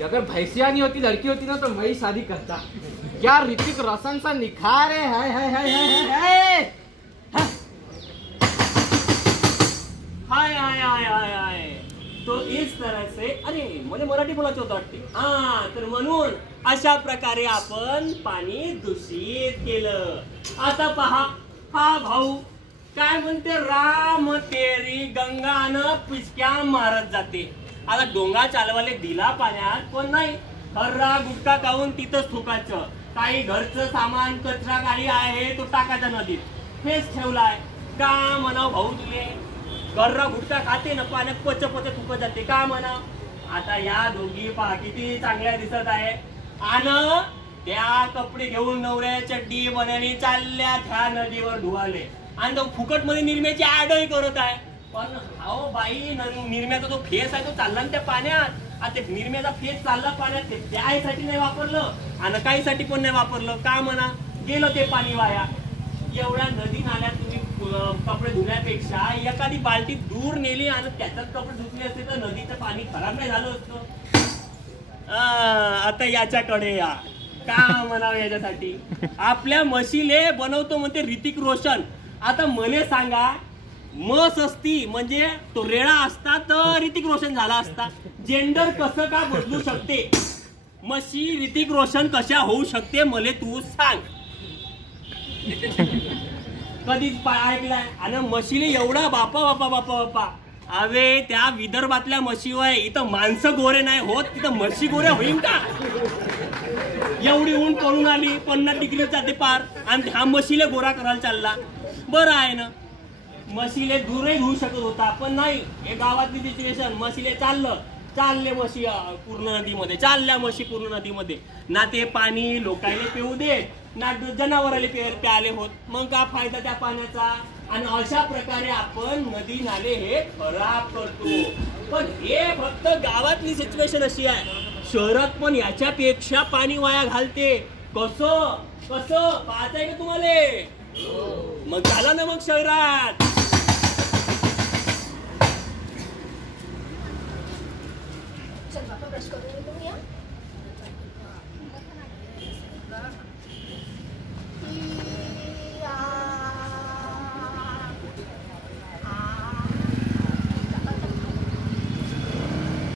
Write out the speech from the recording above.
अगर भैंसिया नहीं होती लड़की होती ना तो मैं ही शादी करता। क्या ऋतिक रोशन सा निखार है, हाय हाय हाय हाय हाय हाय हाय हाय हाय हाय। तो इस तरह से अरे मला मराठी बोलायचं होतं वाटते। हा तर म्हणून अशा प्रकारे आपण पाणी दूषित केलं। आता पहा हा भाऊ काय म्हणते, राम तेरी गंगानं पिचक्या मारत जाते। आता डोंगा चालवाले दिला पाण्यात पण नाही, हर्रा गुटखा खाऊन तिथंच थुकायचं। काही घरचं सामान कचरा काही आहे तो टाकायचा नदीत, हेच ठेवलाय का म्हणाव भाऊ तुले? गर्रा गुटखा खाते ना पाण्यात पच पच थुकत जाते का म्हणा? आता या दोघी पहा किती चांगल्या दिसत आहे, आणि त्या कपडे घेऊन नवऱ्या चड्डी बनानी चालल्या त्या नदीवर धुवाले, आणि तो फुकट मध्ये निरम्याची ऍडही करत आहे। पण हो बाई, निरम्याचा जो फेस आहे तो चालला ना त्या पाण्यात। आता निरम्याचा फेस चालला पाण्यात, ते त्यासाठी नाही वापरलं आणि काहीसाठी पण नाही वापरलं का म्हणा? गेलं ते पाणी वाया। एवढ्या नदी नाल्यात तुम्ही कपडे धुण्यापेक्षा एखादी बाल्टी दूर नेली आणि त्याच्यात कपडे धुतले असते तर नदीचं पाणी खराब नाही झालं असतं। आता याच्याकडे या का म्हणावं, याच्यासाठी आपल्या म्हशीले बनवतो म्हणते ऋतिक रोशन। आता मले सांगा, म्हस असती म्हणजे तो रेडा असता तर ऋतिक रोशन झाला असता। जेंडर कसं का बदलू शकते? म्हशी ऋतिक रोशन कशा होऊ शकते मले तू सांग। कधीच ऐकलाय? आणि म्हशीले एवढा बापा बापा बापा बापा, अवे त्या विदर्भातल्या म्हशी होय, इथं माणसं गोरे नाही होत, तिथं म्हशी गोरे होईल का? एवढी ऊन पडून आली 50 डिग्री जाते पार, आणि हा म्हशीले गोरा करायला चालला। बरं आहे ना, म्हशीले दूरही घेऊ शकत होता पण नाही। हे गावातली सिच्युएशन, म्हशीले चालले म्हशी पूर्ण नदीमध्ये, चालल्या म्हशी पूर्ण नदीमध्ये, ना ते पाणी लोकांना पिऊ दे ना जनावराले प्याले होत, मग का फायदा त्या पाण्याचा? आणि अशा प्रकारे आपण नदी नाले हे खराब करतो। पण हे फक्त गावातली सिच्युएशन अशी आहे, शहरात पण याच्यापेक्षा पाणी वाया घालते। कसं पाहताय का तुम्हाला? मग झालं ना मग शहरात। चल बाबा ब्रश करून येतो मी।